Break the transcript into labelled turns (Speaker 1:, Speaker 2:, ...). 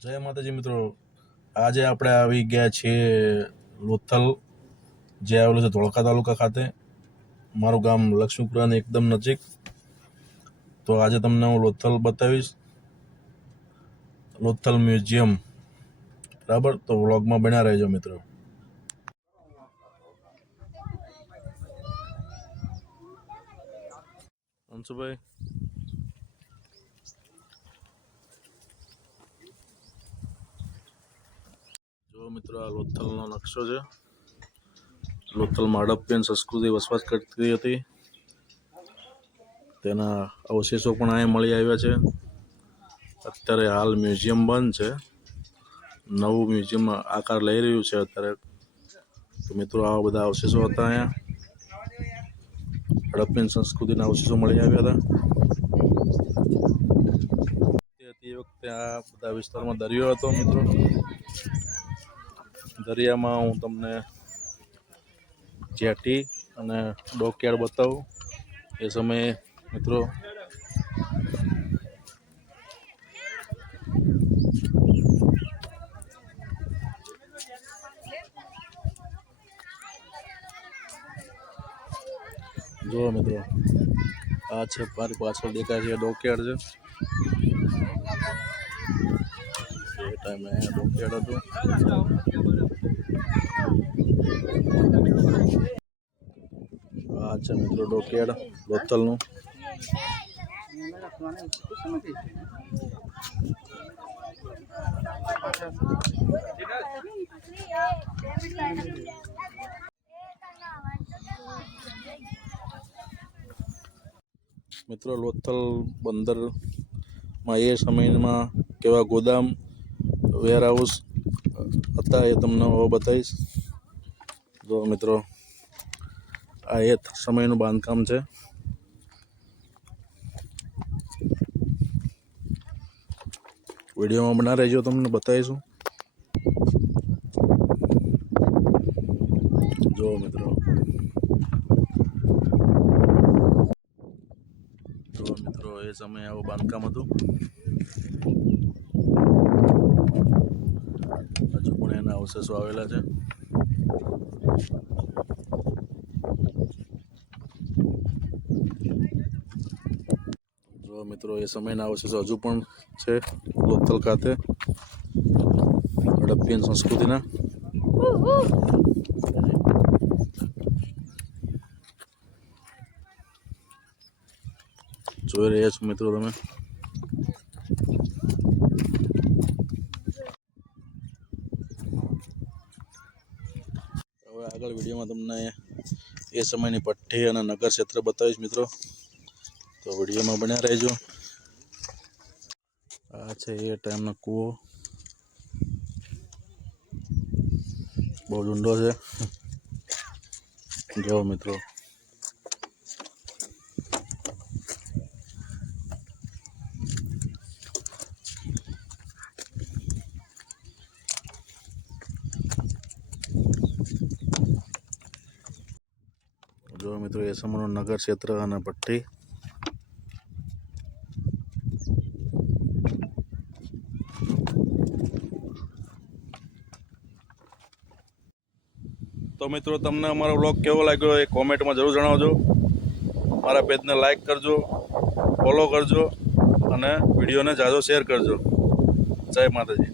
Speaker 1: જય માતાજી મિત્રો. આજે આપણે આવી ગયા છીએ લોથલ, જે આવેલું છે ધોળકા તાલુકા ખાતે. મારું ગામ લક્ષ્મીપુરાની એકદમ નજીક. તો આજે તમને હું લોથલ બતાવીશ. લોથલ મ્યુઝિયમ. બરાબર? તો વ્લોગમાં બન્યા રહેજો મિત્રો. અંશુભાઈ મિત્રો, આ લોથલનો નકશો છે. લોથલમાં હડપ્પિયન સંસ્કૃતિ વસવાટ કરતી હતી. તેના અવશેષો પણ અહીંયા મળી આવ્યા છે. અત્યારે હાલ મ્યુઝિયમ બંધ છે. નવું મ્યુઝિયમ આકાર લઈ રહ્યું છે અત્યારે. તો મિત્રો, આવા બધા અવશેષો હતા અહીંયા. હડપ્પિયન સંસ્કૃતિના અવશેષો મળી આવ્યા હતા. તે વખતે આ બધા વિસ્તારમાં દરિયો હતો, મિત્રો. દરિયામાં હું તમને જેટી અને ડોકયાર્ડ બતાવું. એ સમયે મિત્રો જુઓ મિત્રો, આ છે, મારી પાછળ દેખાય છે ડોકયાર્ડ છે. ટાઈમે રોકેડ હતું. આ છે મિત્રો ડોકયાર્ડ લોથલનું મિત્રો, લોથલ બંદરમાં એ સમયમાં કેવા ગોદામ વેરહાઉસ, હતા એ તમને હવે બતાવીશ. જો મિત્રો, આ એ સમયનું બાંધકામ છે. વિડીયોમાં બના રહેજો, તમને બતાવીશું. જો મિત્રો. જો મિત્રો, એ સમયે આવું બાંધકામ હતું. અવશેષો આવેલા છે. જો મિત્રો, એ સમયના અવશેષો હજુ પણ છે લોથલ ખાતે. હડપ્પિયન સંસ્કૃતિના. જોઈ રહ્યા છો મિત્રો તમે? હવે આગળ વિડીયોમાં તમને એ સમયની પઠ્ઠી અને નગર ક્ષેત્ર બતાવીશ મિત્રો. તો વિડીયોમાં બન્યા રહેજો. આ છે એ ટાઈમનો કૂવો. બહુ ઊંડો છે. જો મિત્રો જો મિત્રો, એ સમયનું નગર ક્ષેત્ર અને પટ્ટી તો મિત્રો, તમને અમારો બ્લોગ કેવો લાગ્યો એ કોમેન્ટમાં જરૂર જણાવજો. મારા પેજને લાઈક કરજો ફોલો કરજો અને વિડીયોને જાજો શેર કરજો. જય માતાજી.